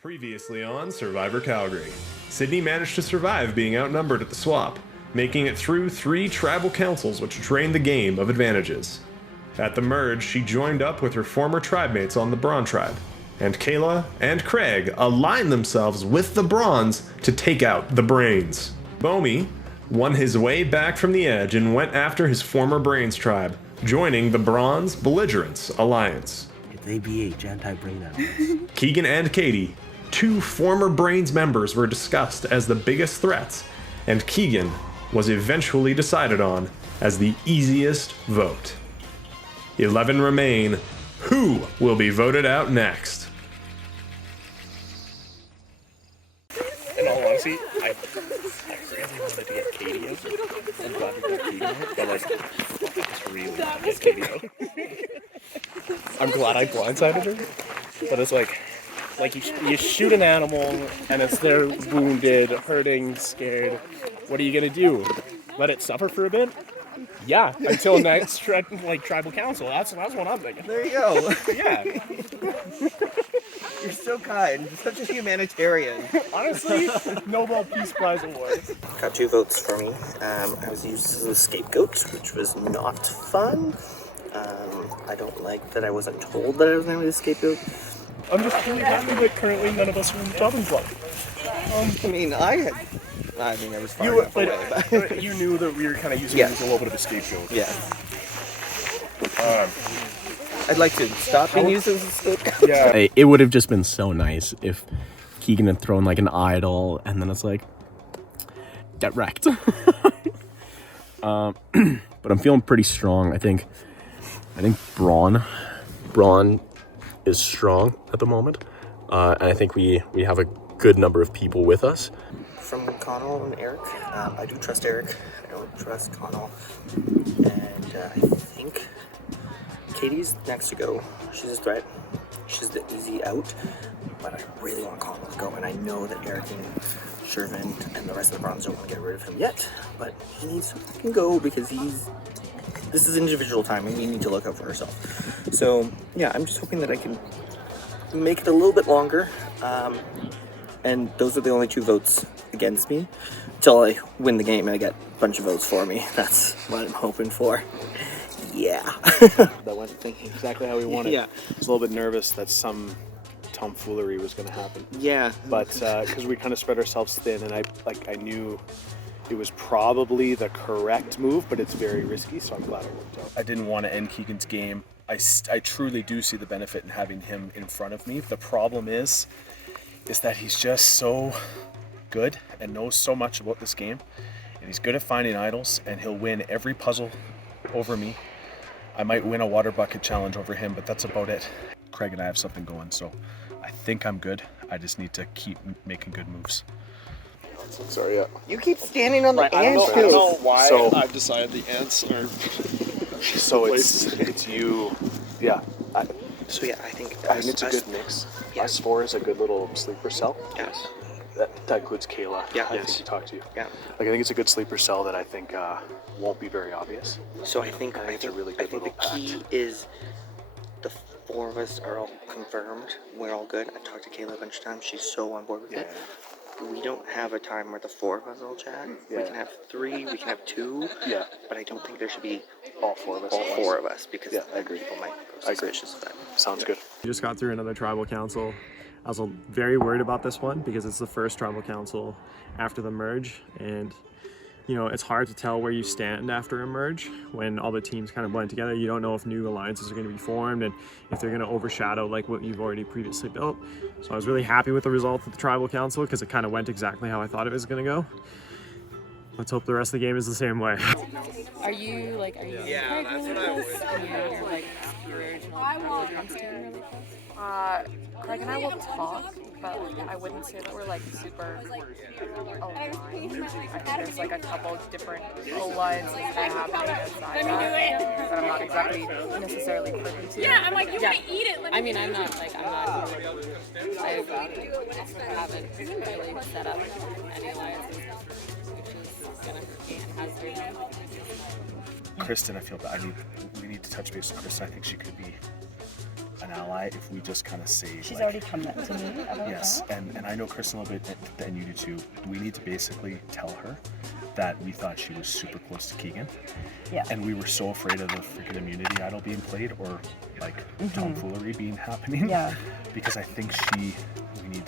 Previously on Survivor Calgary, Sydney managed to survive being outnumbered at the swap, making it through 3 tribal councils which drained the game of advantages. At the merge, she joined up with her former tribe mates on the Brawn tribe, and Kayla and Craig aligned themselves with the Brawns to take out the Brains. Bomi won his way back from the edge and went after his former Brains tribe, joining the Brawn-Belligerence alliance. It's ABH, anti-brain animals. Keegan and Katie, 2 former Brains members, were discussed as the biggest threats, and Keegan was eventually decided on as the easiest vote. 11 remain. Who will be voted out next? In all honesty, I really wanted to get Katie out. I'm glad we got Katie out, but like, I just really want to get Katie out. I'm glad I blindsided her, but it's like you shoot an animal and it's there wounded, hurting, scared. What are you gonna do? Let it suffer for a bit? Yeah, until next tribal council. That's what I'm thinking. There you go. Yeah. You're so kind. You're such a humanitarian. Honestly, Nobel Peace Prize award. Got 2 votes for me. I was used as a scapegoat, which was not fun. I don't like that I wasn't told that I was going to be a scapegoat. I'm just really happy that currently none of us are in the Dublin Club. I was far enough away, but You knew that we were kind of using it as a little bit of a scapegoat. yeah. I'd like to stop being used as a scapegoat. Yeah. It would have just been so nice if Keegan had thrown like an idol and then it's like, get wrecked. But I'm feeling pretty strong. I think Brawn is strong at the moment. And I think we have a good number of people with us. From Connell and Eric, I do trust Eric. I don't trust Connell. And I think Katie's next to go. She's a threat. She's the easy out. But I really want Connell to go. And I know that Eric and Shervin and the rest of the Browns don't want to get rid of him yet. But he needs to fucking go because this is individual time and we need to look out for ourselves. So yeah, I'm just hoping that I can make it a little bit longer. And those are the only 2 votes against me until I win the game and I get a bunch of votes for me. That's what I'm hoping for. Yeah. That went thinking exactly how we wanted. Yeah. I was a little bit nervous that some tomfoolery was going to happen. Yeah. But because we kind of spread ourselves thin, and I knew it was probably the correct move, but it's very risky, so I'm glad it worked out. I didn't want to end Keegan's game. I truly do see the benefit in having him in front of me. The problem is that he's just so good and knows so much about this game, and he's good at finding idols, and he'll win every puzzle over me. I might win a water bucket challenge over him, but that's about it. Craig and I have something going, so I think I'm good. I just need to keep making good moves. Sorry, yeah. You keep standing on the I don't know why So- I've decided the ants are. So it's you. Yeah. So yeah, I think I think it's a good mix. Yeah. Us 4 is a good little sleeper cell. Yes. That includes Kayla. Yeah. I Yes. think she talked to you. Yeah. Like, I think it's a good sleeper cell that I think won't be very obvious. So I think it's a really I good think the little key is the 4 of us are all confirmed. We're all good. I talked to Kayla a bunch of times. She's so on board with it. We don't have a time where the 4 of us all chat. Yeah. We can have 3. We can have 2. Yeah. But I don't think there should be All 4 of us. all 4 of us because Yeah, I agree. people might go I agree. suspicious of that. Sounds good. We just got through another tribal council. I was very worried about this one because it's the first tribal council after the merge, and you know, it's hard to tell where you stand after a merge when all the teams kind of blend together. You don't know if new alliances are going to be formed and if they're going to overshadow like what you've already previously built. So I was really happy with the result of the tribal council because it kind of went exactly how I thought it was going to go. Let's hope the rest of the game is the same way. Are you yeah, that's what I would. You're like your original Brawn team really close? Craig and I will talk, but I wouldn't say that we're like super aligned. I think there's like a couple different alliances that are happening outside that I'm not exactly necessarily privy to. Yeah, I'm like, you want to eat it. I mean, I'm not I haven't really set up any alliances, which is gonna and has been. Kristen, I feel bad. We need to touch base with Kristen. I think she could be an ally if we just kind of say, She's like, already come up to me about yes, that. and I know Chris a little bit, and you do too. We need to basically tell her that we thought she was super close to Keegan. Yeah. And we were so afraid of the freaking immunity idol being played or like tomfoolery being happening. Yeah. Because I think we need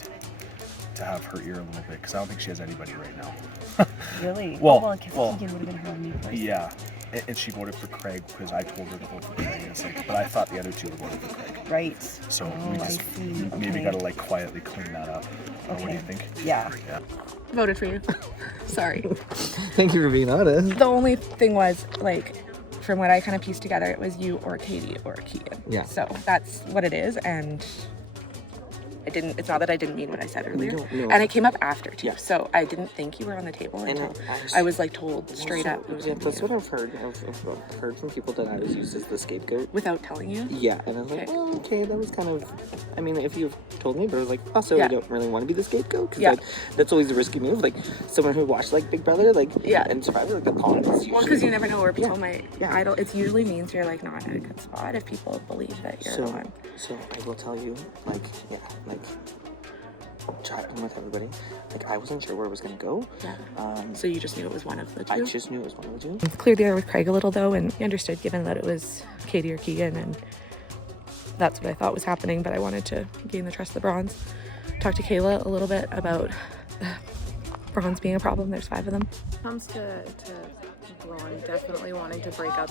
to have her ear a little bit, because I don't think she has anybody right now. Really? Well, because well, Keegan would have been her only person. Yeah. And she voted for Craig because I told her to vote for Craig. And it's like, but I thought the other two would vote for Craig. Right. So Oh, we I just see. maybe Okay. got to like quietly clean that up. What do you think? Yeah. Voted for you. Sorry. Thank you for being honest. The only thing was, like, from what I kind of pieced together, it was you or Katie or Keegan. Yeah. So that's what it is, and it's not that I didn't mean what I said earlier. No. And it came up after, too. Yeah. So I didn't think you were on the table until I was, like, told straight up. It was Yeah, gonna be that's you. what I've heard. I've heard from people that I was used as the scapegoat. Without telling you? Yeah, and I was like, Okay. oh, okay, that was kind of, I mean, if you've told me, but I was like, oh, so Yeah. you don't really want to be the scapegoat? Because Yeah. that's always a risky move. Like, someone who watched, like, Big Brother, like, Yeah. and Survivor, like, the pawn is usually... Well, because you never know where people Yeah. might Yeah. idol. It usually means you're, like, not in a good spot if people believe that you're the one. So I will tell you, like, yeah, like, chatting with everybody, like, I wasn't sure where it was going to go. Yeah. Um, So you just knew it was one of the two? I just knew it was one of the two. Cleared the air with Craig a little, though, and he understood, given that it was Katie or Keegan, and that's what I thought was happening, but I wanted to gain the trust of the Brawns. Talk to Kayla a little bit about Brawns being a problem. There's 5 of them. Comes to Brawn definitely wanting to break up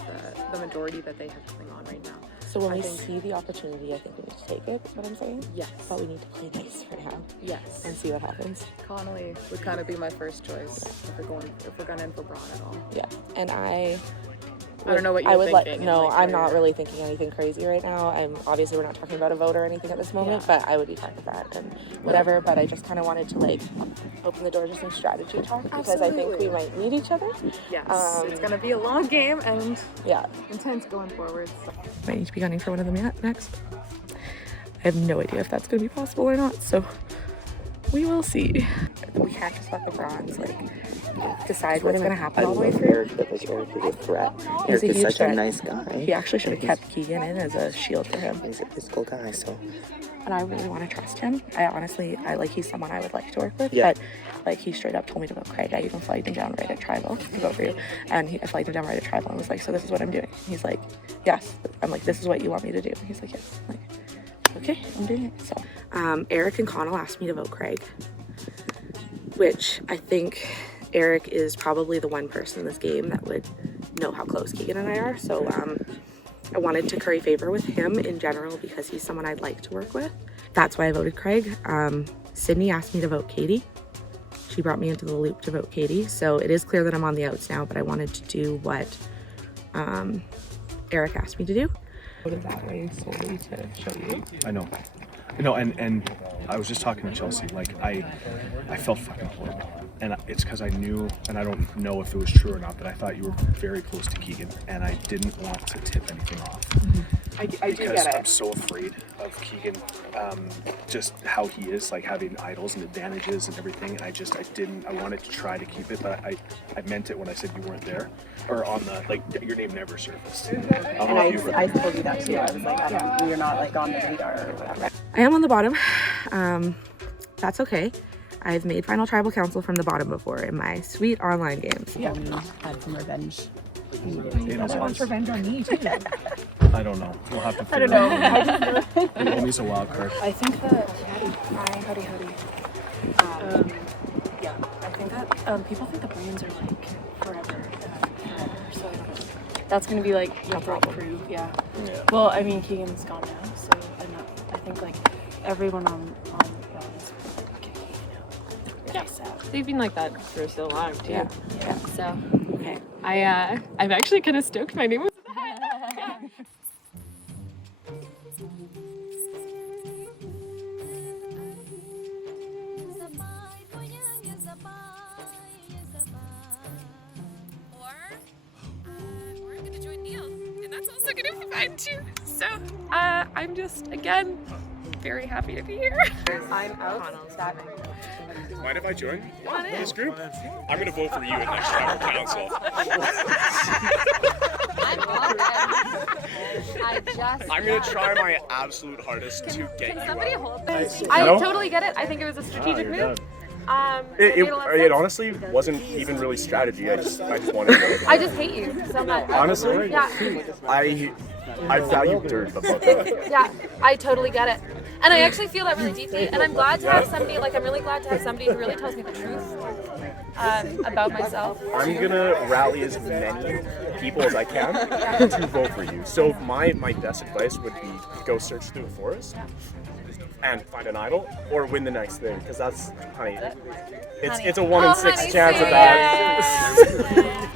the majority that they have going on right now. So when I we think- see the opportunity, I think we need to take it, what I'm saying? Yes. But we need to play nice for now Yes. and see what happens. Connolly would kind of be my first choice if we're going in for Brawn at all. Yeah. And I don't know what I you're would thinking, no, like, I'm not where- really thinking anything crazy right now. Obviously we're not talking about a vote or anything at this moment, Yeah. but I would be fine with that and whatever. But I just kind of wanted to like open the door to some strategy talk because I think we Absolutely. might need each other. Yes. It's going to be a long game and Yeah, intense going forward. So. might need to be gunning for one of them yet next. I have no idea if that's going to be possible or not, so we will see. We can't just let the Brawns like decide what's going to happen all the way through. Eric, but like, Eric is a threat. He's Eric a is huge such threat. a nice guy. He actually should have kept Keegan in as a shield for him. He's a physical guy, so... And I really want to trust him. I like he's someone I would like to work with. Yeah. But like he straight up told me to vote Craig. I even flagged him down right at Tribal to vote for you. And I flagged him down right at Tribal and was like, so this is what I'm doing. He's like, yes. I'm like, this is what you want me to do. He's like, yes. I'm like, okay, I'm doing it. So Eric and Connell asked me to vote Craig, which I think Eric is probably the one person in this game that would know how close Keegan and I are. So I wanted to curry favor with him in general because he's someone I'd like to work with. That's why I voted Craig. Sydney asked me to vote Katie. She brought me into the loop to vote Katie. So it is clear that I'm on the outs now, but I wanted to do what Eric asked me to do. Voted that way solely to show you. I know. And I was just talking to Chelsea, like, I felt fucking horrible. And it's because I knew, and I don't know if it was true or not, but I thought you were very close to Keegan, and I didn't want to tip anything off. I do Because get I'm it. so afraid of Keegan, just how he is, like having idols and advantages and everything. And I wanted to try to keep it, but I meant it when I said you weren't there, or on the, like, your name never surfaced. I don't And know if you I told you that too. I was like, you're not like on the radar or whatever. I am on the bottom. That's okay. I've made Final Tribal Council from the bottom before in my sweet online games. Yeah. Had some revenge. Revenge on me too. I don't know. We'll have to figure I don't know. it out. Amy's a wild card. I think that Howdy. yeah, I think that people think the brands are like forever. So I don't know. That's gonna be like your breakthrough. Yeah. Well, I mean Keegan's gone now, so I think like everyone on Brawn is fucking, Yeah, they've been like that for so long too. Yeah. So Okay. I'm actually kind of stoked my name was at the head. Or I'm gonna join Neil, and that's also gonna be fine too. So I'm just again very happy to be here. I'm out. Mind if I join this group? I'm gonna vote for you in next tribal council. I'm gonna try my absolute hardest to get you Somebody out. hold this. I totally get it. I think it was a strategic move. It honestly wasn't even really strategy. I just wanted to. I just hate you so much. Honestly, Yeah. I value dirt above that. Yeah, I totally get it. And I actually feel that really deeply. And I'm glad to have somebody, like, I'm really glad to have somebody who really tells me the truth about myself. I'm gonna rally as many people as I can to vote for you. So my best advice would be go search through the forest and find an idol, or win the next thing, because that's, honey, it's a 1 in 6 chance of that.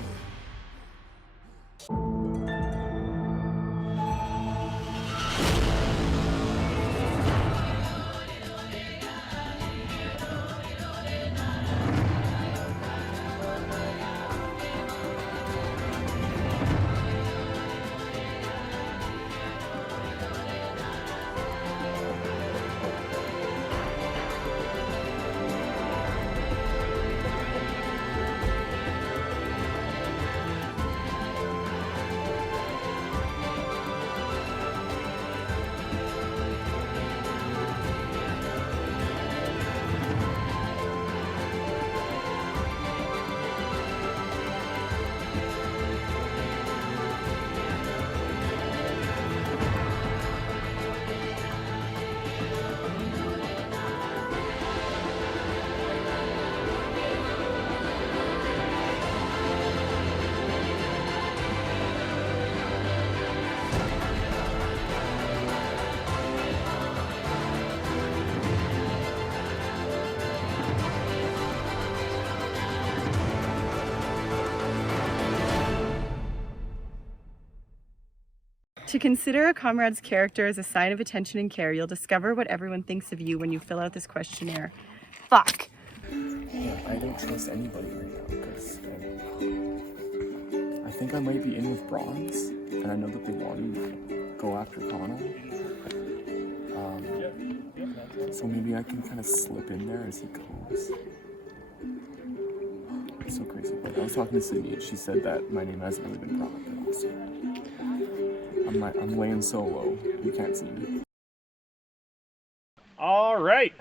To consider a comrade's character as a sign of attention and care, you'll discover what everyone thinks of you when you fill out this questionnaire. Fuck. Yeah, I don't trust anybody right now because I think I might be in with Bronze, and I know that they want to go after Connell. So maybe I can kind of slip in there as he goes. It's so crazy. But I was talking to Sydney, and she said that my name hasn't really been brought up at all. So I'm laying so low, you can't see me. All right.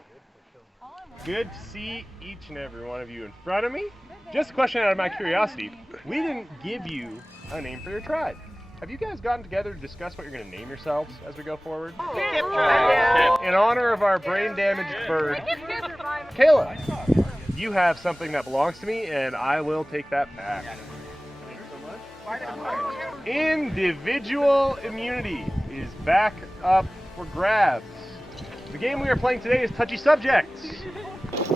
Good to see each and every one of you in front of me. Just a question out of my curiosity. We didn't give you a name for your tribe. Have you guys gotten together to discuss what you're going to name yourselves as we go forward? In honor of our brain-damaged bird, Kayla, you have something that belongs to me, and I will take that back. Individual immunity is back up for grabs. The game we are playing today is Touchy Subjects.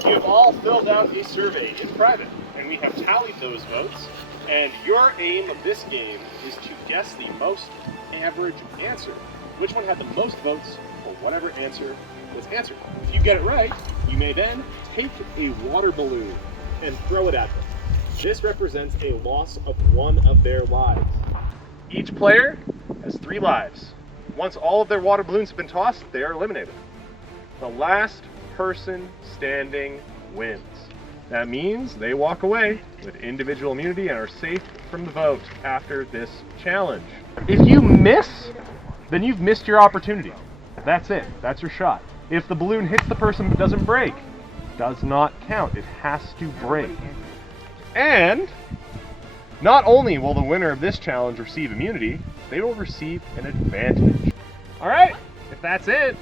You have all filled out a survey in private, and we have tallied those votes. And your aim of this game is to guess the most average answer. Which one had the most votes for whatever answer was answered. If you get it right, you may then take a water balloon and throw it at them. This represents a loss of one of their lives. Each player has 3 lives. Once all of their water balloons have been tossed, they are eliminated. The last person standing wins. That means they walk away with individual immunity and are safe from the vote after this challenge. If you miss, then you've missed your opportunity. That's it. That's your shot. If the balloon hits the person but doesn't break, does not count. It has to break. And not only will the winner of this challenge receive immunity, they will receive an advantage. All right, if that's it,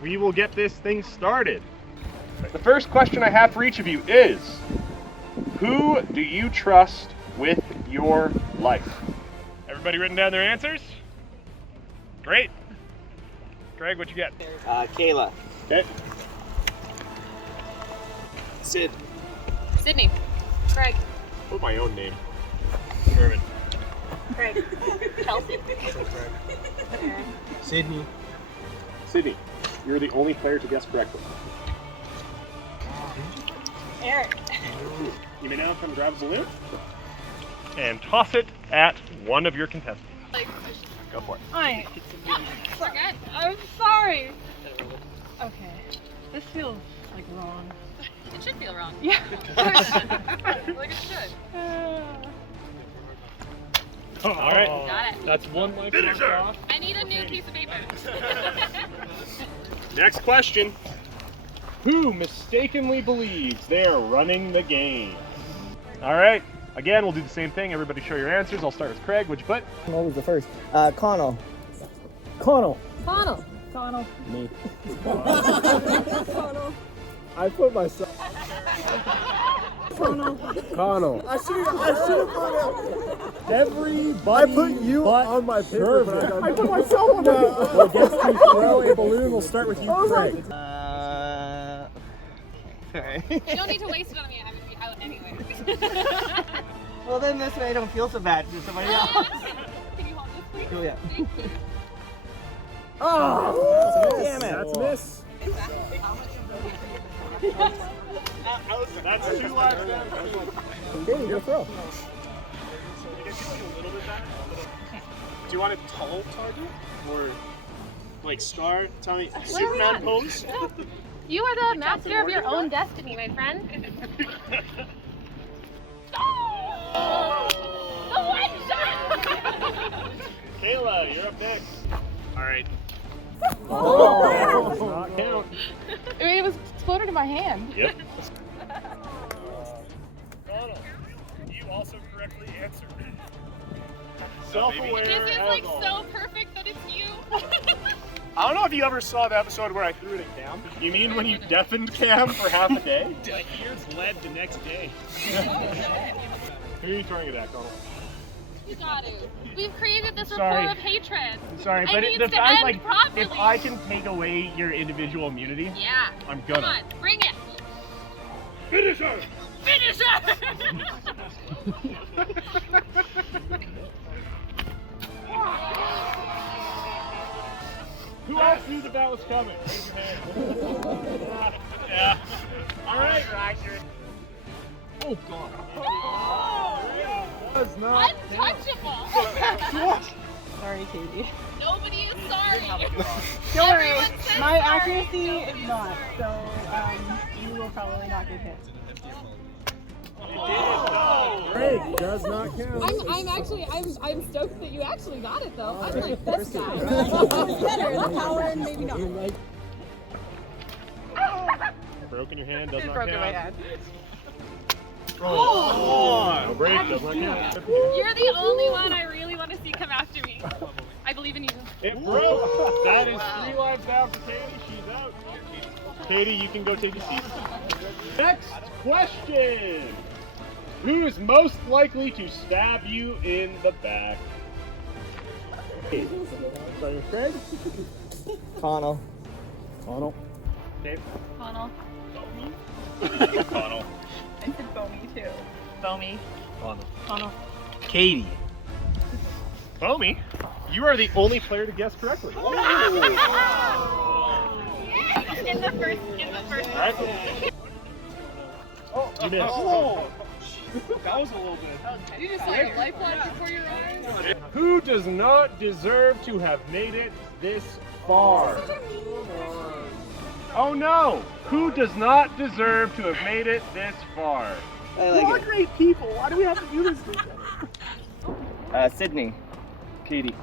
we will get this thing started. The first question I have for each of you is, who do you trust with your life? Everybody written down their answers? Great. Greg, what you get? Kayla. Okay. Sid. Sydney. Craig. Put my own name. Mervin. Craig. Kelsey. Sydney. Sydney, you're the only player to guess correctly. Eric. You may now come grab a balloon and toss it at one of your contestants. Go for it. I. Forget. I'm sorry. Okay. This feels like wrong. It should feel wrong. Yeah. Like it should. All right. Got it. That's one life lost off. I need a new piece of paper. Next question. Who mistakenly believes they're running the game? All right. Again, we'll do the same thing. Everybody show your answers. I'll start with Craig. What'd you put? What was the first? Connell. Connell. Connell. Connell. Me. Connell. I put myself. Connell. Connell. I should have put it. Everybody. I put you on my paper, but I put myself on that. Well, guess we throw a balloon. We'll start with you, Craig. Sorry. You don't need to waste it on me. I'm gonna be out anyway. Well, then this way I don't feel so bad for somebody else. Can you hold this, please? Oh, yeah. Thank you. Oh, damn it. That's a miss. That's 2 lives down. Katie, go throw. Do you want a tall target or like star? Tell me, Superman pose. You are the master of your own destiny, my friend. Oh! The one shot! Kayla, you're up next. All right. Oh, Does not count. I mean, it was floated in my hand. Yep. Donald, you also correctly answered. Self-aware. This is like so perfect that it's you. I don't know if you ever saw the episode where I threw it at Cam. You mean when you deafened Cam for half a day? My ears bled the next day. Who are you throwing it at, Donald? You got to. We've created this Sorry. rapport of hatred. Sorry, It but needs the to fact, end like, properly. if I can take away your individual immunity, Yeah. I'm gonna. Come on, bring it. Finish her! Finish her! Who else knew that was coming? Raise your hand. Yeah. All right. Oh, God. Does not. Untouchable. Sorry, Katie. Nobody is sorry. Don't worry. Everyone says My sorry. accuracy is not, so you will probably not get hit. Craig does not count. I'm actually I'm stoked that you actually got it though. I'm like this guy. Better, the power and maybe not. Broken your hand does not Broken count. my hand. Oh! No break does not count. You're the only one I really want to see come after me. I believe in you. It broke. That is 3 lives down for Katie. She's out. Katie, you can go take a seat. Next question. Who is most likely to stab you in the back? Starting with Craig. Connell. Connell. Dave. Connell. Connell. I said Foamy too. Foamy. Connell. Katie. Foamy, you are the only player to guess correctly. In the first. All right. Oh, you missed. Oh. That was a little bit. You just saw your life flash before your eyes. Who does not deserve to have made it this far? Oh no! Who does not deserve to have made it this far? I like We're great people. Why do we have to do this? it. Sydney. Katie.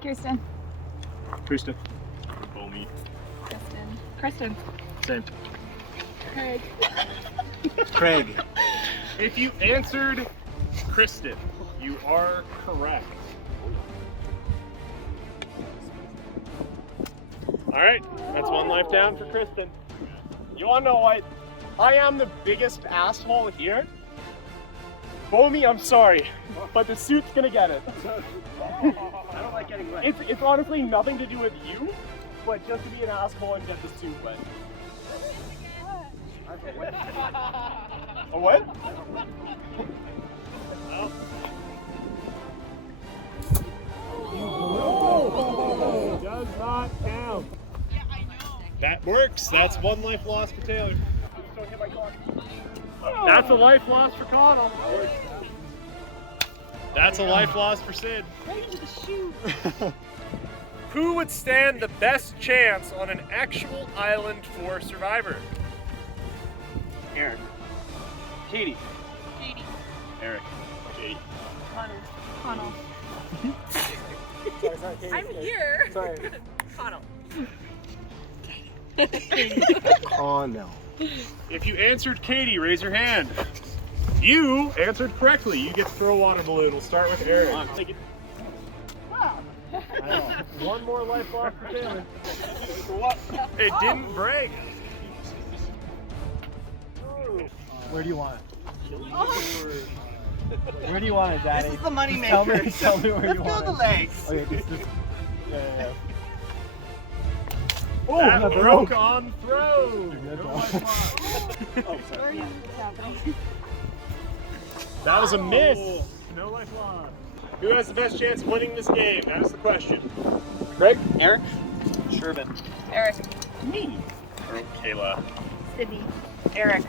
Kirsten. Kristen. Foamy. Kristen. Same. Craig. Craig. If you answered Kristen, you are correct. All right, that's 1 life down for Kristen. You wanna know what? I am the biggest asshole here. Foamy, I'm sorry, but the suit's gonna get it. I don't like getting wet. It's honestly nothing to do with you, but just to be an asshole and get the suit wet. A what? Oh. Does not count. Yeah, I know. That works. That's 1 life lost for Taylor. That's a life lost for Connell. That's a life lost for Sid. Who would stand the best chance on an actual island for Survivor? Aaron. Katie. Katie. Eric. Katie. Connell. Sorry, Katie. I'm here. Sorry. Connell. Connell. If you answered Katie, raise your hand. You answered correctly. You get to throw a water balloon. We'll start with Eric. I know. One more life lost for Taylor. It didn't break. Where do you want it? Where do you want it, Daddy? This is the money Just maker. Tell me where you want Let's go it. the legs. Okay, just yeah. Oh, that broke on throw. Good No job. life lost. Oh, sorry. That was a miss. No life lost. Who has the best chance of winning this game? That is the question. Craig? Eric. Shervin. Eric. Me. Or Kayla. Sydney. Eric.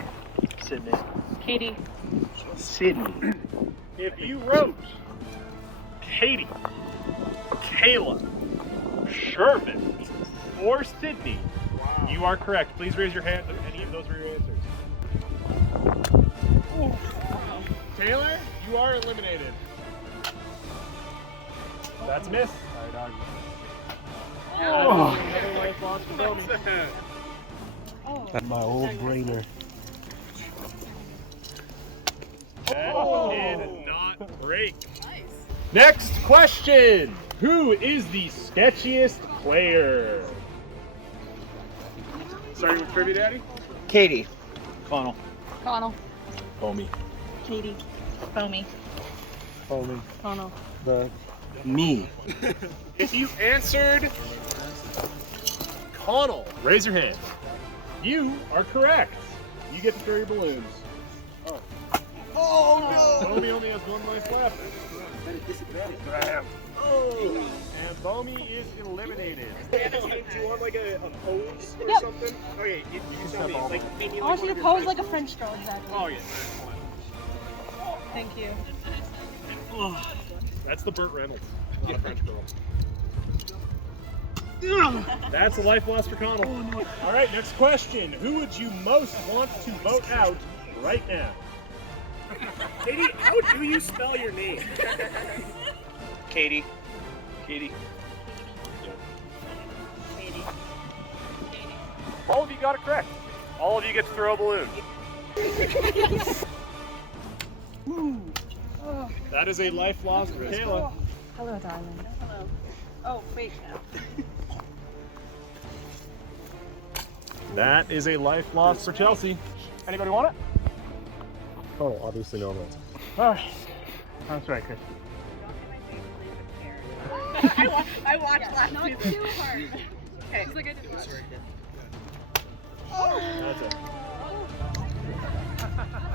Sydney. Katie. Sydney. If you wrote Katie, Kayla, Shervin, or Sydney, you are correct. Please raise your hand if any of those were your answers. Taylor, you are eliminated. That's a miss. Sorry, dog. Another life lost for Bowman. That's my old brainer. That did not break. Next question. Who is the sketchiest player? Starting with Trivia Daddy? Katie. Connell. Connell. Homie. Katie. Foamy. Only Connell. the Me. If you answered Connell, raise your hand. You are correct. You get to throw your balloons. Oh no! Bomi only has one life left. And Bomi is eliminated. Do you want like a pose or Yep. something? Okay, you tell me. Like, maybe I want you to pose like a French girl, exactly. Oh, yeah. Thank you. That's the Burt Reynolds, not a French girl. That's a life lost for Connell. All right, next question. Who would you most want to vote out right now? Katie, how do you spell your name? Katie. Katie. Katie. All of you got it correct. All of you get to throw a balloon. That is a life lost for Kayla. Hello, darling. Hello. Oh, wait. That is a life lost for Chelsea. Anybody want it? Oh, obviously no one. All right. That's right, Chris. I watched last Not season. too hard. Okay. She's like, I didn't watch. That's it.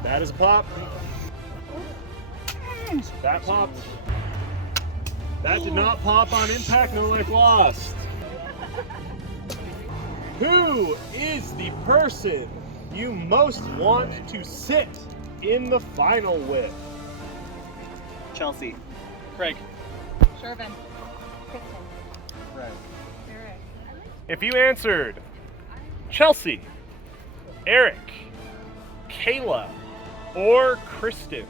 That is a pop. That popped. That did not pop on impact, no life lost. Who is the person you most want to sit in the final with? Chelsea. Craig. Shervin. Right. Eric. If you answered Chelsea, Eric, Kayla, or Kristen,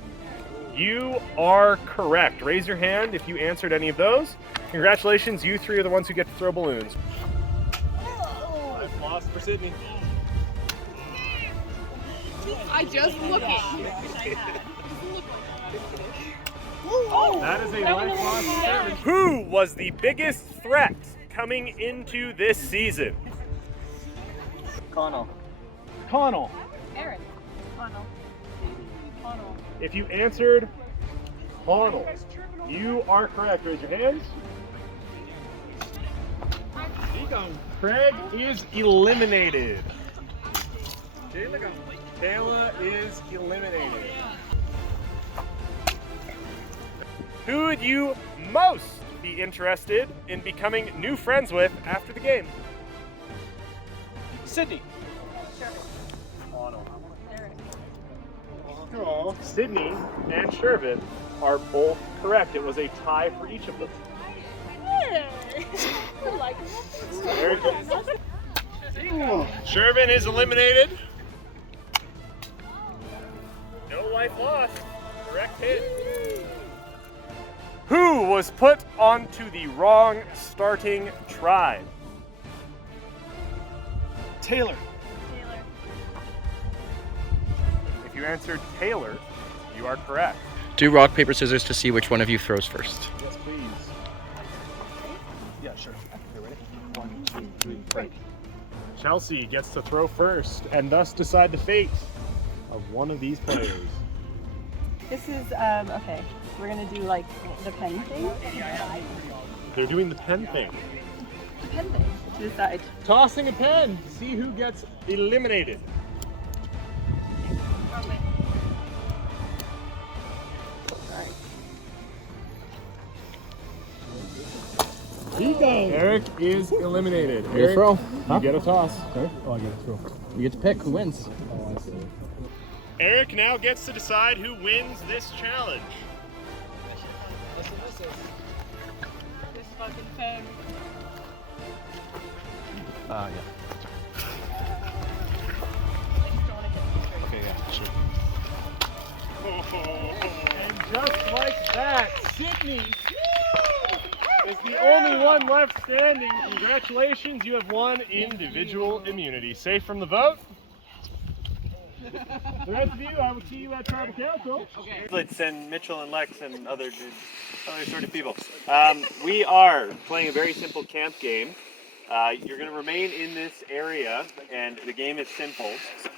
you are correct. Raise your hand if you answered any of those. Congratulations, you three are the ones who get to throw balloons. I've lost for Sydney. I just look it. That is a life lost for Shervin. Who was the biggest threat coming into this season? Connell. Connell. Eric. Connell. Connell. If you answered Connell, you are correct. Raise your hands. Craig is eliminated. Kayla is eliminated. Who would you most be interested in becoming new friends with after the game? Sydney. Sydney and Shervin are both correct. It was a tie for each of them. Shervin is eliminated. No life lost. Correct hit. Who was put onto the wrong starting tribe? Taylor. If you answered Taylor, you are correct. Do rock, paper, scissors to see which one of you throws first. Yes, please. Yeah, sure. Okay, ready? 1, 2, 3, break. Chelsea gets to throw first and thus decide the fate of one of these players. This is, okay. We're gonna do like the pen thing. They're doing the pen thing. The pen thing, to decide. Tossing a pen to see who gets eliminated. Eric is eliminated. Eric, throw. You get a toss. Sorry? Oh, I get a throw. You get to pick who wins. Oh, I see. Eric now gets to decide who wins this challenge. This fucking pen. Yeah. Okay, yeah, sure. And just like that, Sydney is the only one left standing. Congratulations, you have won individual immunity. Safe from the vote. The rest of you, I will see you at Tribal Council. Okay. Blitz and Mitchell and Lex and other sort of people. We are playing a very simple camp game. You're going to remain in this area, and the game is simple.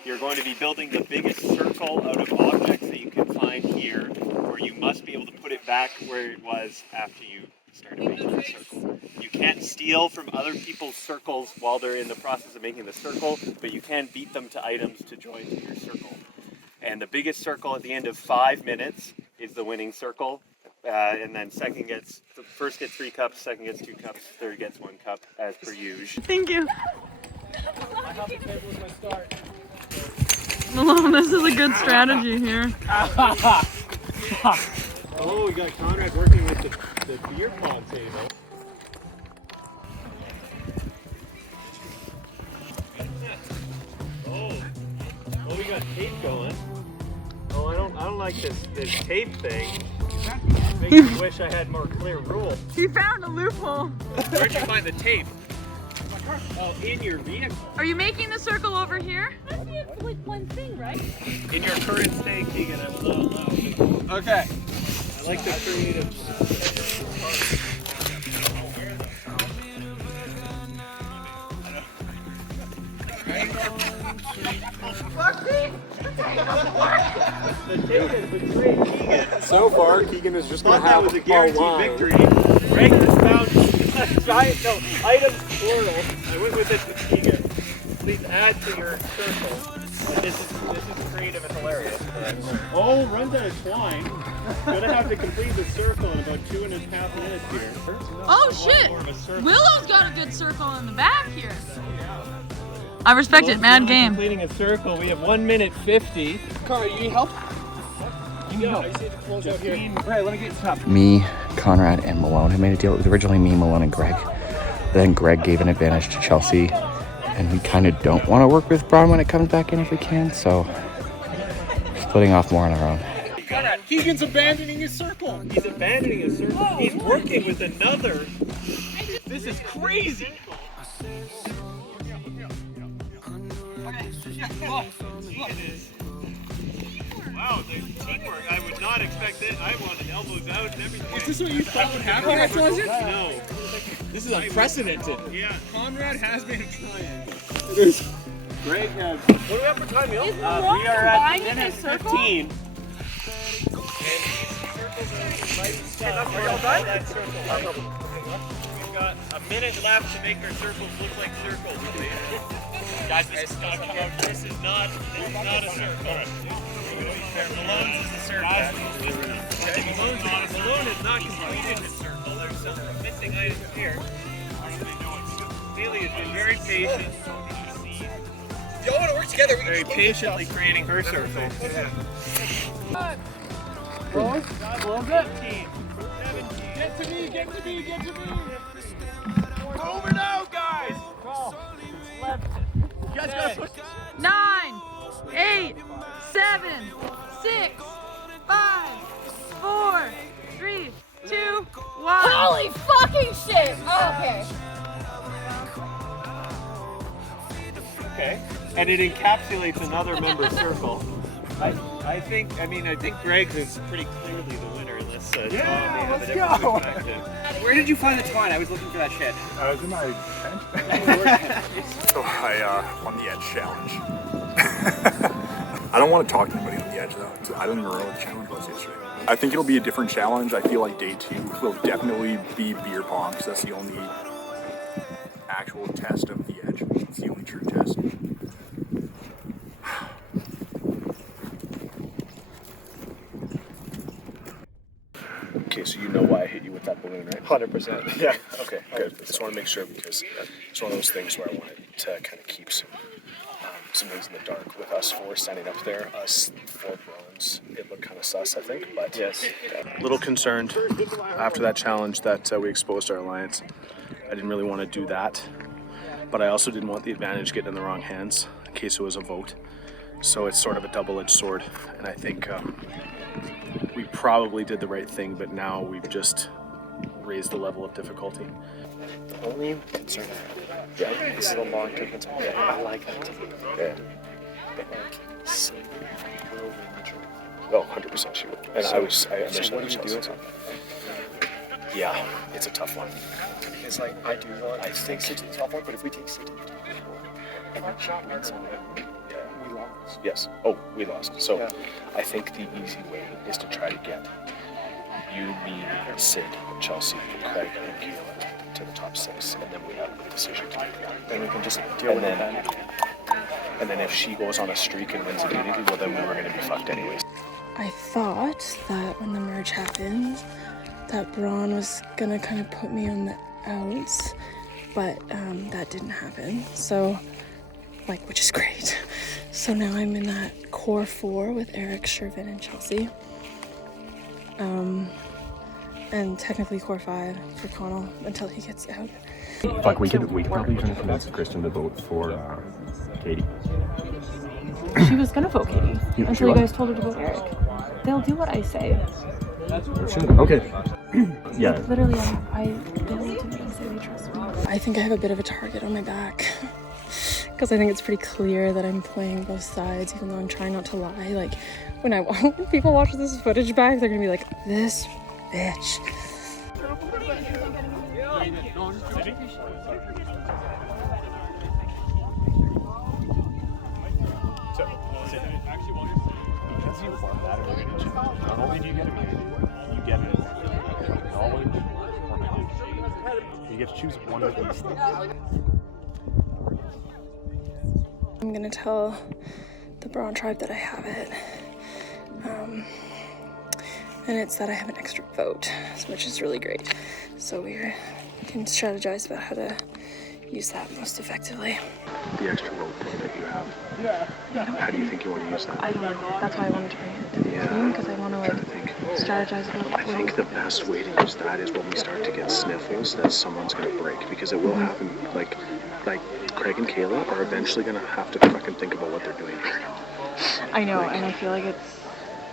You're going to be building the biggest circle out of objects that you can find here, where you must be able to put it back where it was after you started making the circle. You can't steal from other people's circles while they're in the process of making the circle, but you can beat them to items to join to your circle. And the biggest circle at the end of 5 minutes is the winning circle. And then first gets 3 cups, second gets 2 cups, third gets 1 cup, as per usual. Thank you. I have the table as my start. Malone, this is a good strategy here. Oh, we got Conrad working with the beer pong table. Oh, we got tape going. Oh, I don't like this tape thing. Makes me wish I had more clear rules. He found a loophole. Where'd you find the tape? Oh, in your vehicle. Are you making the circle over here? Like one thing, right? In your current state, Keegan, I will not allow. Okay. I like the creative. So far, Keegan is just going to have a guaranteed victory. Greg has found items plural. I went with it to Keegan. Please add to your circle. And this is creative and hilarious. Oh, runs out of twine. Gonna have to complete the circle in about 2.5 minutes here. Oh shit! Willow's got a good circle in the back here. I respect it, mad game. Completing a circle, we have 1 minute 50. Connor, you need help? You need help. Close out here. Right, let me get top. Me, Conrad, and Malone had made a deal. It was originally me, Malone, and Greg. Then Greg gave an advantage to Chelsea, and we kind of don't want to work with Braun when it comes back in if we can, so splitting off more on our own. Keegan's abandoning his circle. He's abandoning his circle. He's working with another. This is crazy. Wow, the teamwork. I would not expect it. I wanted elbows out and everything. Is this what you thought would happen? No. This is unprecedented. Yeah. Conrad has been trying. Greg has. What do we have for time, Neil? We are at minute 15. Are y'all done? We've got a minute left to make our circles look like circles. Guys, this is not a circle. Malone's is the circle. Malone has not completed his circle. There's some missing items here. Haley has been very patient. Y'all want to work together? Very patiently creating her circle. Close it. Get to me, get to me, get to me. Over now, guys. Left. You guys gotta push. 9, 8, 7, 6, 5, 4, 3, 2, 1. Holy fucking shit! Oh, okay. Okay. And it encapsulates another member circle. I think Greg's is pretty clearly the winner in this. Yeah, let's go. Where did you find the twine? I was looking for that shit. I was in my tent. So I won the Edge challenge. I don't want to talk to anybody on the Edge though. I don't even remember what the challenge was yesterday. I think it'll be a different challenge. I feel like day 2 will definitely be beer pong because that's the only actual test of the Edge. It's the only true test. Okay, so you know why I hit you with that balloon, right? 100%. Yeah. Okay, good. Just want to make sure because it's one of those things where I wanted to kind of keep some things in the dark with us 4 standing up there, us 4 bronze. It looked kind of sus, I think, but yes. A little concerned after that challenge that we exposed our alliance. I didn't really want to do that, but I also didn't want the advantage getting in the wrong hands in case it was a vote. So it's sort of a double-edged sword, and I think we probably did the right thing, but now we've just raised the level of difficulty. The only concern I have is the long tournament. I like that. Yeah. But like, Sid will win the tournament. Oh, 100% she will. And I understand. So what do we do with it? Yeah, it's a tough one. Because like, I think Sid's a tough one, but if we take Sid and then she wins on it, we lost. Yes. Oh, we lost. So Yeah. I think the easy way is to try to get you, me, Sid, Chelsea, Craig, and Kayla to the top 6, and then we have a decision to make. Then we can just deal with it then. And then if she goes on a streak and wins immunity, well then we were going to be fucked anyways. I thought that when the merge happened, that Brawn was gonna kind of put me on the outs, but that didn't happen. So, which is great. So now I'm in that core 4 with Eric, Shervin, and Chelsea. And technically core 5 for Connell until he gets out. Fuck, we could probably try to convince Kristen to vote for Katie. She was gonna vote Katie until you guys told her to vote Eric. They'll do what I say. Okay. Yeah. Literally, they will do what I say. They trust me. I think I have a bit of a target on my back. Because I think it's pretty clear that I'm playing both sides, even though I'm trying not to lie. Like, when people watch this footage back, they're gonna be like, this bitch. Because you won that advantage, not only do you get immunity, you get knowledge or knowledge. You get to choose one of these things. I'm gonna tell the Brawn tribe that I have it. And it's that I have an extra vote, which is really great. So we can strategize about how to use that most effectively. The extra vote that you have. Yeah. How do you think you want to use that? I don't know. That's why I wanted to bring it to the team, because I want to strategize about I think the best way to use that is when we start to get sniffles that someone's going to break, because it will happen. Like Craig and Kayla are eventually going to have to fucking think about what they're doing here. I know, and I feel like it's...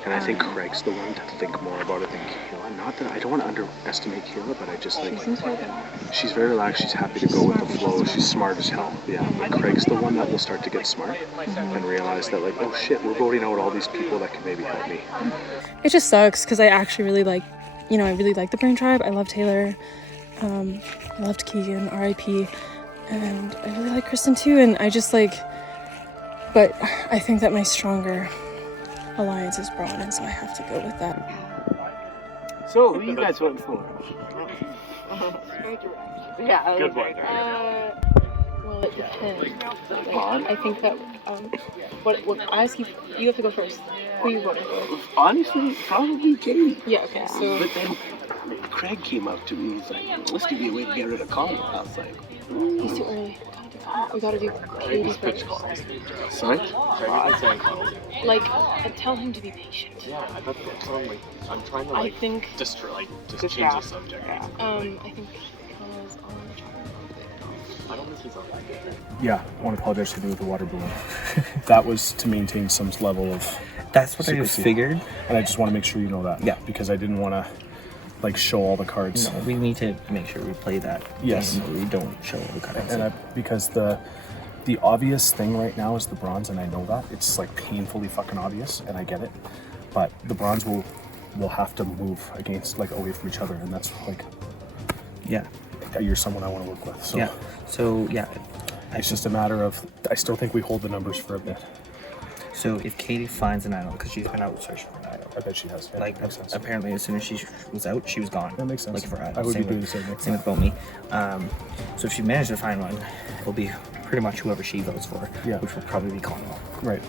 And I think Craig's the one to think more about it than Kayla. Not that I don't want to underestimate Kayla, but I just like... She seems very relaxed. She's very relaxed, she's happy to go with the flow, she's smart as hell. Yeah, but Craig's the one that will start to get smart and realize that like, oh shit, we're voting out all these people that can maybe help me. It just sucks, because I actually really like, I really like the Brain Tribe. I love Taylor. I loved Keegan, R.I.P. And I really like Kristen too, and I just like... But I think that my stronger alliance is Brawn, and so I have to go with that. So, who you guys voting for? Yeah, Good one. Well, it depends. I think that what I ask you, you have to go first. Who are you voting for? Honestly, probably Katie. Yeah. Okay. So. But then Craig came up to me. He's like, "Let's give you a way to get rid of Connell." I was like, He's too early. We gotta do Katie first. Sorry? Like, tell him to be patient. Yeah, I thought that I'm like, I'm trying to I think just change the subject. I think because on the chocolate. I don't think he's on that good. Yeah, I want to apologize to do with the water balloon. That was to maintain some level of That's what secrecy. I figured. And I just want to make sure you know that. Yeah. Because I didn't want to like show all the cards. No, we need to make sure we play that Yes. game where we don't show all the cards. And because the obvious thing right now is the bronze, and I know that. It's like painfully fucking obvious, and I get it. But the bronze will have to move against, like, away from each other, and that's like, yeah, you're someone I want to work with. So yeah. So yeah, it's just a matter of, I still think we hold the numbers for a bit. So if Katie finds an idol, because she's been out searching for an idol. I bet she has. Yeah, like, makes sense. apparently as soon as she was out, she was gone. That makes sense. Like, for I would be doing the same. Same with me. So if she manages to find one, it'll be pretty much whoever she votes for, Yeah. which will probably be Connell. Right.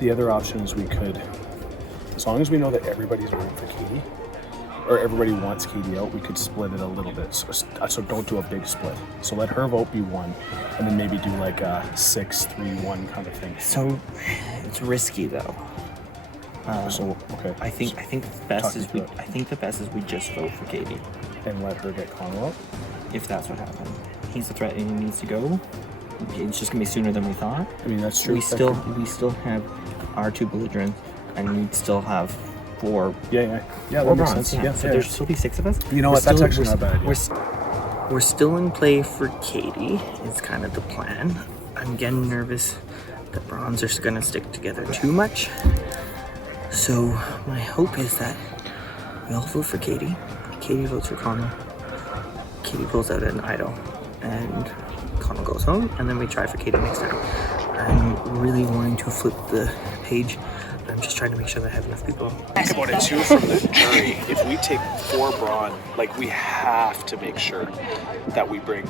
The other option is we could, as long as we know that everybody's voting for Katie, or everybody wants Katie out, we could split it a little bit. So don't do a big split. So let her vote be one, and then maybe do like a 6-3-1 kind of thing. So it's risky though. Okay. I think the best is we just vote for Katie and let her get Connell out. If that's what happened, he's the threat and he needs to go. It's just gonna be sooner than we thought. I mean, that's true. We still have our 2 belligerents, and we'd still have 4. Yeah. That Four makes bronze. sense. Yeah. So there's still be 6 of us. You know what? That's actually not a bad idea. We're still in play for Katie. It's kind of the plan. I'm getting nervous. The bronze are gonna stick together too much. So my hope is that we all vote for Katie. Katie votes for Connell. Katie pulls out an idol, and Connell goes home, and then we try for Katie next time. I'm really wanting to flip the page. I'm just trying to make sure that I have enough people. Think about it too from the jury. If we take 4 brawn, like, we have to make sure that we bring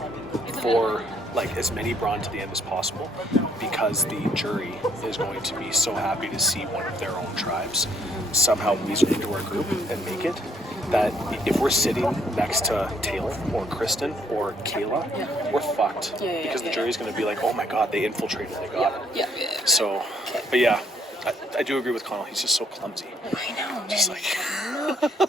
4, like, as many brawn to the end as possible, because the jury is going to be so happy to see one of their own tribes somehow weasel into our group and make it, that if we're sitting next to Taylor or Kristen or Kayla, we're fucked. Because the jury's going to be like, oh my god, they infiltrated, they got it. So, but yeah, I do agree with Connell. He's just so clumsy. I know, Just like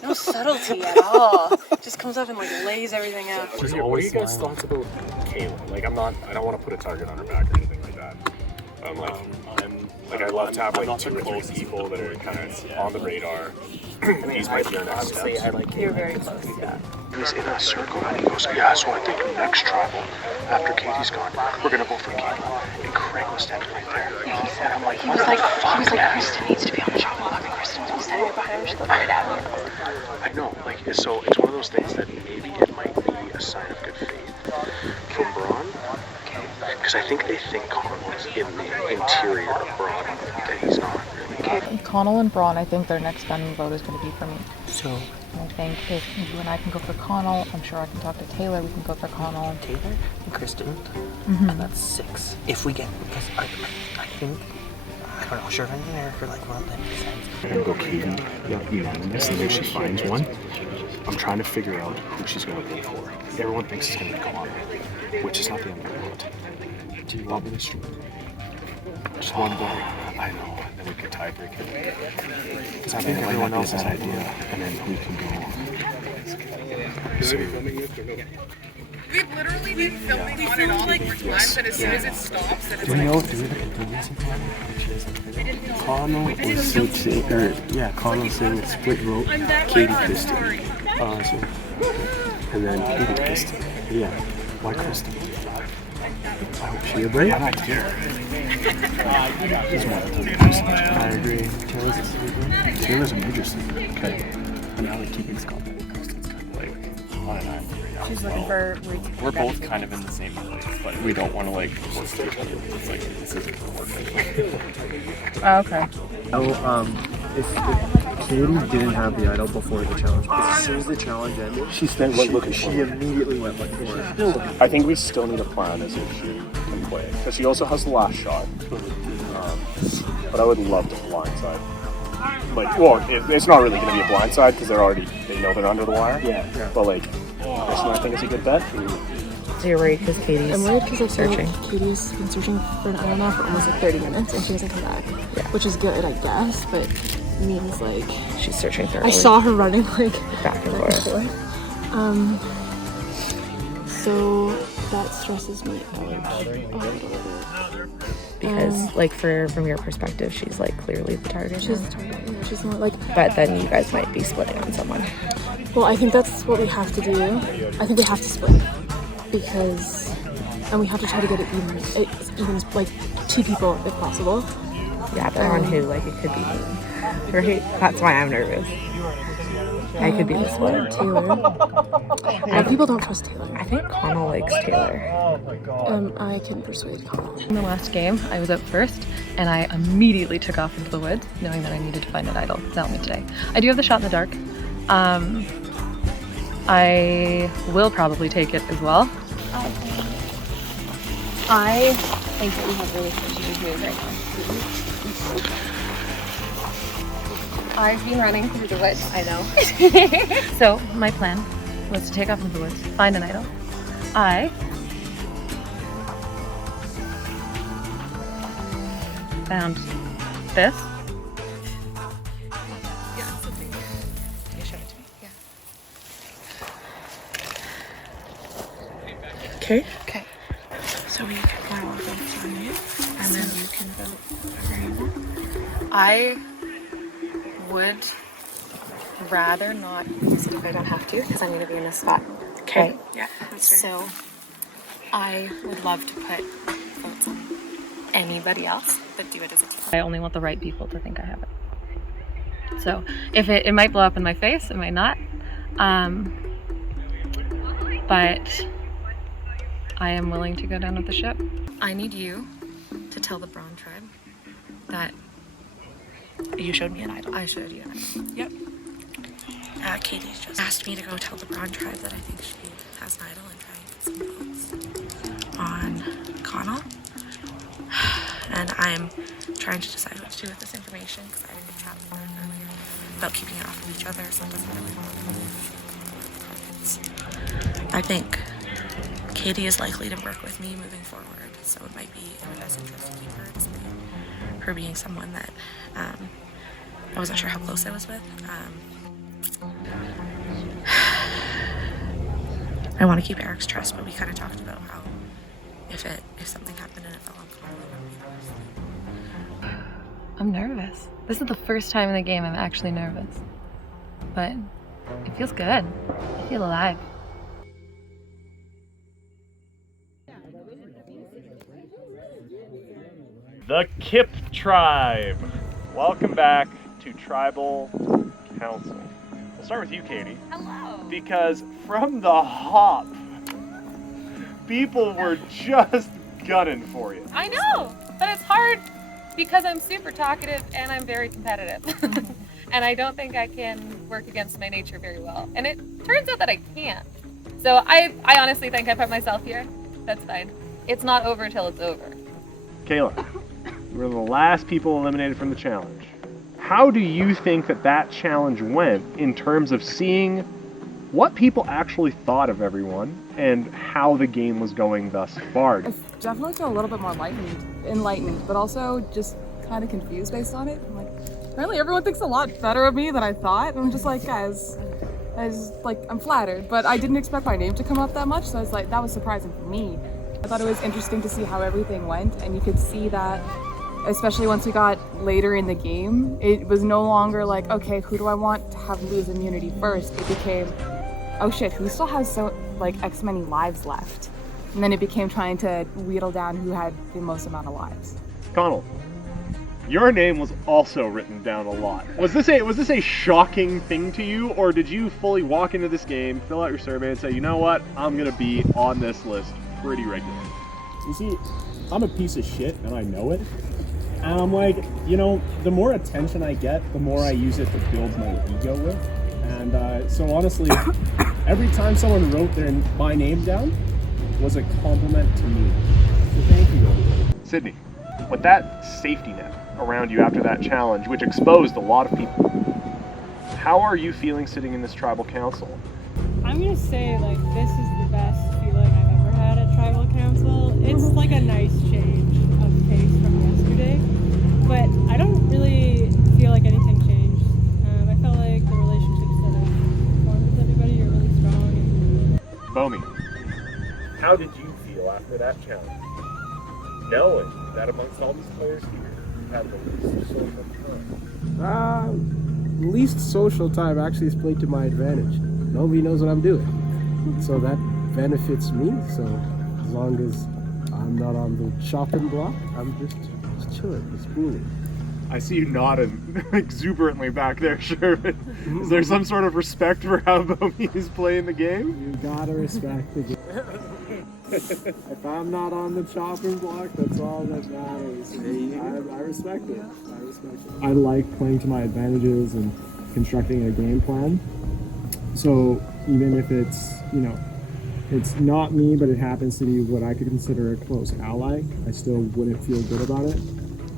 no subtlety at all. Just comes up and like lays everything out. What are you guys' thoughts about Kayla? Like, I don't want to put a target on her back or anything like that. I love to have like 2 or 3 people that are kind of on the radar. These might be our next steps. I like You're very close. Yeah. He was in a circle and he goes, yeah, so I think next travel, after Katie's gone, we're gonna vote for Katie. And Craig was standing right there. Yeah, he said, I'm like, he was like, Kristen needs to be on the chocolate block, and Kristen was standing right behind her, she looked right at me. I know, like, so it's one of those things that maybe it might be a sign of good faith from Brawn. Because I think they think Connell's in the interior of Brawn, that he's not really. Connell and Brawn, I think their next gunning vote is going to be for me. So I think if you and I can go for Connell, I'm sure I can talk to Taylor. We can go for Connell. Taylor and Kristen, and that's 6. If we get, because I think, I don't know, sure, if anything Eric or like, well, that makes sense. I'm gonna go Katie, unanimous, and then she finds one. I'm trying to figure out who she's gonna vote for. Everyone thinks it's gonna be Connell, which is not the end of the world. Do you want me to stream? Just one vote. I know, and then we can tie break it. Because I think everyone else has an idea, and then we can go. So, We've literally been filming on and off like for times, and as soon as it stops, then it's do we know if we have a contingency plan? Connell was saying, Connell saying it's split vote, Katie Kristen. And then Katie Kristen. Yeah, why Kristen? I hope she agrees. I don't care. I agree. Taylor's a major sleeper. Okay. And now we're keeping Scott. Kristen's kind of like on and on. She's looking for. We're both kind of in the same place, but we don't want to like work for each other. It's like this isn't working. Oh, okay. If Katie didn't have the idol before the challenge, as soon as the challenge ended, she immediately went looking for it. I think we still need a plan as if she can play. Because she also has the last shot. But I would love to blindside. Like, well, it's not really going to be a blindside because they know they're under the wire. Yeah. But like, personally, I think it's a good bet. So you're worried because Katie's I'm worried because I've searching. Katie's been searching for an hour now for almost like 30 minutes and she hasn't come back. Yeah. Which is good, I guess, but it means like she's searching thoroughly. I saw her running like back and forth. So that stresses me out a little bit. Because like from your perspective, she's like clearly the target. She's the target, yeah, she's not like. But then you guys might be splitting on someone. Well, I think that's what we have to do. I think we have to split because, and we have to try to get it even like 2 people if possible. Yeah, but on who? Like it could be me, right? That's why I'm nervous. I could be this one. Taylor. People don't trust Taylor. I think Connell likes Taylor. I can persuade Connell. In the last game, I was out first, and I immediately took off into the woods, knowing that I needed to find an idol to help me today. I do have the shot in the dark. I will probably take it as well. I think that we have really strategic moves right now. I've been running through the woods. I know. So my plan was to take off into the woods, find an idol. I found this. Yeah, something. Can you show it to me? Yeah. Okay. Okay. So we can all vote on it, and then you can vote whatever you want. I would rather not use it if I don't have to, because I'm going to be in a spot. Okay. Yeah, that's right. So I would love to put votes on anybody else, but do it as a team. I only want the right people to think I have it. So if it might blow up in my face, it might not. But I am willing to go down with the ship. I need you to tell the Brawn tribe that You showed me an idol. I showed you an idol. Yep. Katie's just asked me to go tell the Brawn tribe that I think she has an idol and try and get some votes on Connell. And I'm trying to decide what to do with this information because I didn't chat with her earlier about keeping it off of each other, so it doesn't really work. I think Katie is likely to work with me moving forward, so it might be in her best interest to keep her, despite her being someone that I wasn't sure how close I was with. I want to keep Eric's trust, but we kind of talked about how if something happened and it fell on Connell, it would be the worst. I'm nervous. This is the first time in the game I'm actually nervous. But it feels good. I feel alive. The Kip Tribe. Welcome back to Tribal Council. We'll start with you, Katie. Hello. Because from the hop, people were just gunning for you. I know, but it's hard because I'm super talkative and I'm very competitive. And I don't think I can work against my nature very well. And it turns out that I can't. So I honestly think I put myself here. That's fine. It's not over until it's over. Kayla, you were the last people eliminated from the challenge. How do you think that challenge went in terms of seeing what people actually thought of everyone and how the game was going thus far? I definitely feel a little bit more enlightened, but also just kind of confused based on it. I'm like, apparently everyone thinks a lot better of me than I thought. I'm just like, guys, I'm flattered, but I didn't expect my name to come up that much, so I was like, that was surprising for me. I thought it was interesting to see how everything went, and you could see that, especially once we got later in the game, it was no longer like, okay, who do I want to have lose immunity first? It became, oh shit, who still has X many lives left? And then it became trying to wheedle down who had the most amount of lives. Connell, your name was also written down a lot. Was this a shocking thing to you, or did you fully walk into this game, fill out your survey, and say, you know what, I'm gonna be on this list pretty regularly? You see, I'm a piece of shit and I know it. And I'm like, the more attention I get, the more I use it to build my ego with. And so honestly, every time someone wrote my name down was a compliment to me. So thank you, everybody. Sydney, with that safety net around you after that challenge, which exposed a lot of people, how are you feeling sitting in this tribal council? I'm gonna say, this is the best feeling I've ever had it's like a nice change of pace from yesterday, but I don't really feel like anything changed. I felt like the relationships that I've formed with everybody are really strong. Bomi, how did you feel after that challenge? Knowing that amongst all these players here, you had the least social time. Least social time actually is played to my advantage. Nobody knows what I'm doing. So that benefits me. So as long as I'm not on the chopping block, I'm just chilling, just spooling. I see you nodding exuberantly back there, Sherman. Is there some sort of respect for how Bomi is playing the game? You gotta respect the game. If I'm not on the chopping block, that's all that matters. I respect it. I respect it. I like playing to my advantages and constructing a game plan. So even if it's, it's not me, but it happens to be what I could consider a close ally, I still wouldn't feel good about it.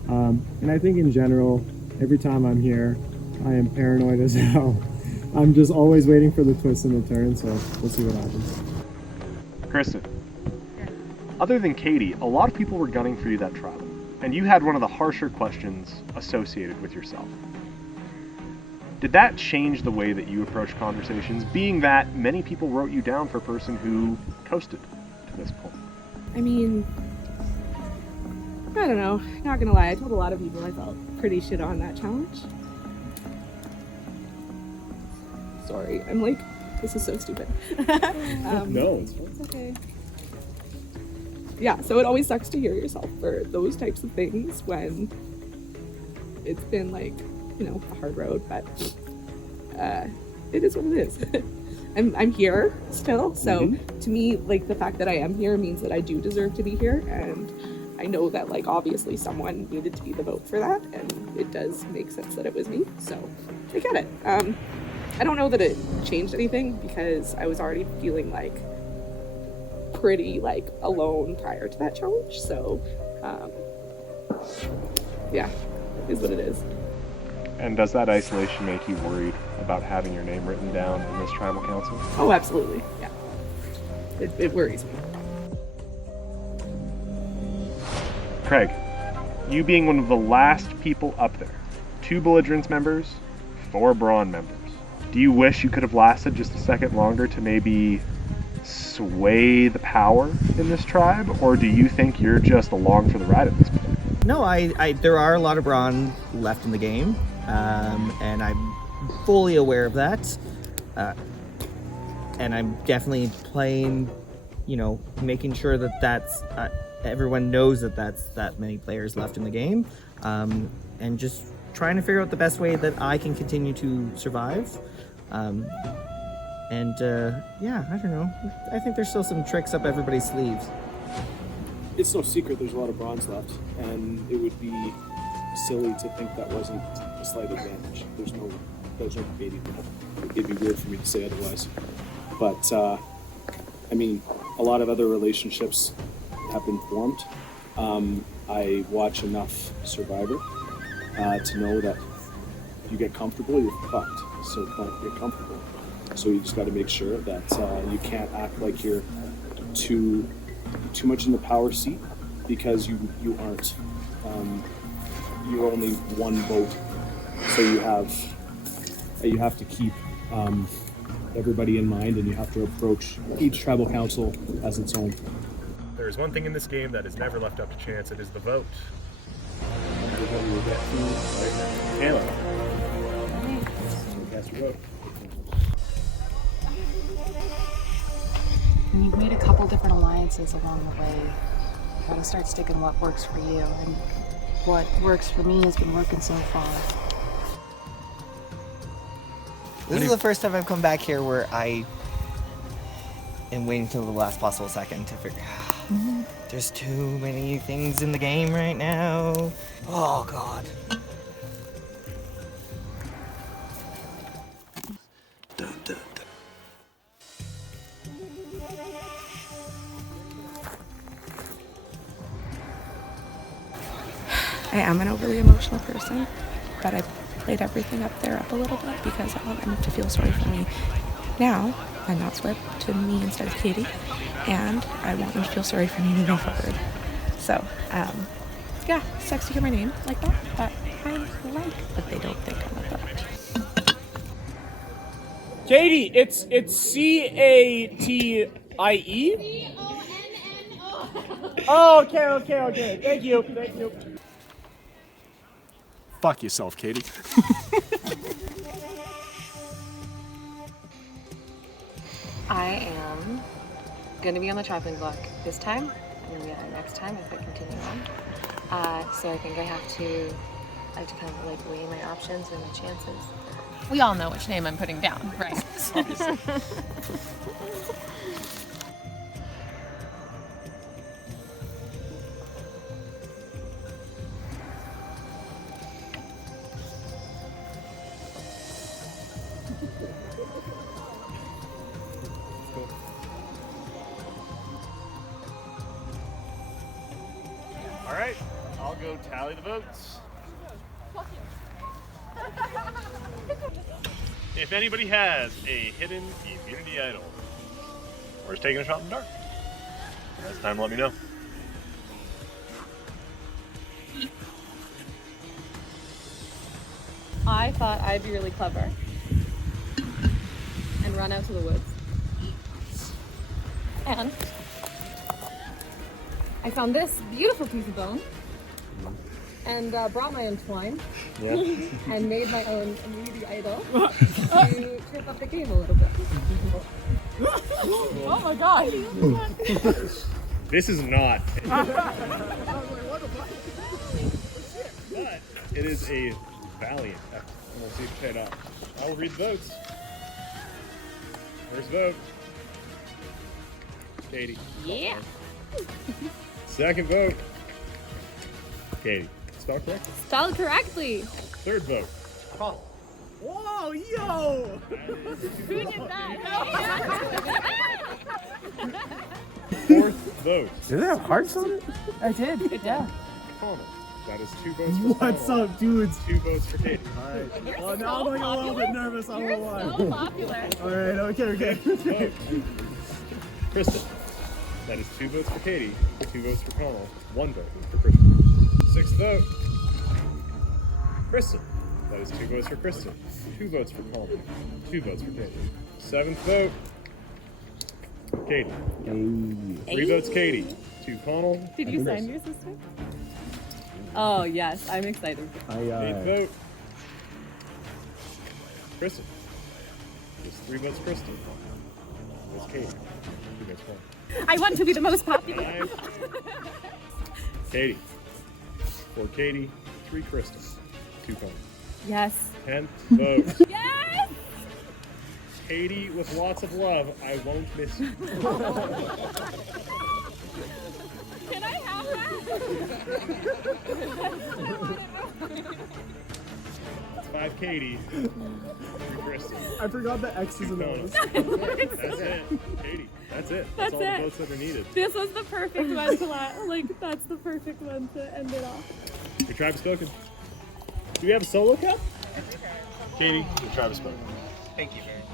And I think in general, every time I'm here, I am paranoid as hell. I'm just always waiting for the twist and the turn, so we'll see what happens. Kristen, other than Katie, a lot of people were gunning for you that tribal, and you had one of the harsher questions associated with yourself. Did that change the way that you approach conversations, being that many people wrote you down for a person who coasted to this point? I mean, I don't know. Not gonna lie, I told a lot of people I felt pretty shit on that challenge. Sorry, I'm like, this is so stupid. No, it's fine. It's okay. Yeah, so it always sucks to hear yourself for those types of things when it's been like, a hard road, but it is what it is. I'm here still, so to me, like, the fact that I am here means that I do deserve to be here, and I know that, like, obviously someone needed to be the vote for that, and it does make sense that it was me, so I get it. I don't know that it changed anything because I was already feeling like pretty like alone prior to that challenge, so yeah, it is what it is. And does that isolation make you worried about having your name written down in this tribal council? Oh, absolutely, yeah. It worries me. Craig, you being one of the last people up there, 2 Belligerence members, 4 Brawn members, do you wish you could have lasted just a second longer to maybe sway the power in this tribe, or do you think you're just along for the ride at this point? No, there are a lot of Brawn left in the game, and I'm fully aware of that. And I'm definitely playing, making sure that that's everyone knows that that's that many players left in the game, and just trying to figure out the best way that I can continue to survive. Yeah, I don't know. I think there's still some tricks up everybody's sleeves. It's no secret there's a lot of bronze left, and it would be silly to think that wasn't a slight advantage. There's no debating that. It'd be weird for me to say otherwise. But, I mean, a lot of other relationships have been formed. I watch enough Survivor to know that if you get comfortable, you're fucked. So don't get comfortable. So you just got to make sure that you can't act like you're too much in the power seat, because you aren't. You're only one vote, so you have to keep everybody in mind, and you have to approach each tribal council as its own. There's one thing in this game that is never left up to chance. It is the vote. Taylor. Cast your vote. And you've made a couple different alliances along the way. You gotta start sticking what works for you, and what works for me has been working so far. This is the first time I've come back here where I am waiting till the last possible second to figure out. There's too many things in the game right now. Oh, God. I am an overly emotional person, but I played everything up a little bit because I want them to feel sorry for me now, and not sweat to me instead of Katie. And I want them to feel sorry for me moving forward. So, yeah, it sucks to hear my name like that, but I like that they don't think I'm a threat. Katie, it's C-A-T-I-E? Oh, okay. Thank you. Fuck yourself, Katie. I am going to be on the chopping block this time. I'm going to be on it next time if I continue on. So I think I have to kind of like weigh my options and my chances. We all know which name I'm putting down, right? All right, I'll go tally the votes. If anybody has a hidden immunity idol, or is taking a shot in the dark, it's time to let me know. I thought I'd be really clever and run out to the woods. And I found this beautiful piece of bone and brought my own twine and made my own immunity idol to trip up the game a little bit. Oh my god! This is not. But it is a valiant effort. And we'll see if it paid off. I will read the votes. First vote. Katie. Yeah. Second vote. Katie. Spelled correctly. Spelled correctly. Third vote. Huh. Whoa, yo! Who did that? Fourth vote. Did it have hearts on it? I did. Yeah. Connell. That is 2 votes for What's Connell. up, dudes? 2 votes for Katie. Alright. Well, now I'm like a little bit nervous. I won't lie. So popular. Alright, okay. Kristen. That is 2 votes for Katie, 2 votes for Connell, 1 vote for Kristen. 6th vote. Kristen. That is 2 votes for Kristen, 2 votes for Connell, 2 votes for Katie. 7th vote. Katie. 3 votes Katie, 2 Connell. Did you sign your sister? Oh yes, I'm excited. 8th vote. Kristen. There's 3 votes Kristen. There's Katie. 2 votes Connell. I want to be the most popular. 9. Katie. 4 Katie, 3 Kristen, 2 Connell. Yes. 10th vote. Yes! Katie with lots of love, I won't miss you. Can I have that? That's 5 Katie, 3 Kristen. I forgot the X's and O's. That's it. Katie, that's it. That's all it. the votes that are needed. This was the perfect one to that's the perfect one to end it off. Your tribe has spoken. Do we have a solo cup? Katie, your tribe has spoken. Thank you very much.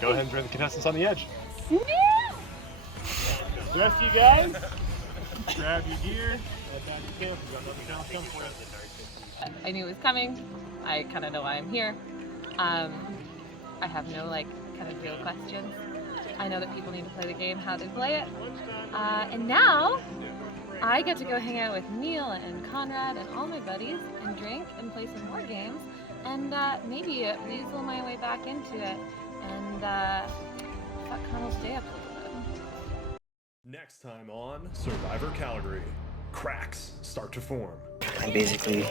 Go ahead and join the contestants on the edge. Yeah. The rest of you guys, grab your gear, head back to camp. We've got nothing else coming for you. I knew it was coming. I kind of know why I'm here. I have no kind of real questions. I know that people need to play the game, how they play it. And now I get to go hang out with Neil and Conrad and all my buddies and drink and play some more games and maybe weasel my way back into it and fuck Connell's day up a little bit. Next time on Survivor Calgary, cracks start to form. I'm basically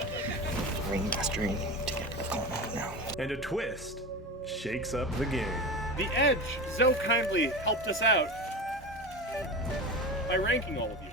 ringmastering to get with Connell now. And a twist shakes up the game. The Edge so kindly helped us out by ranking all of you.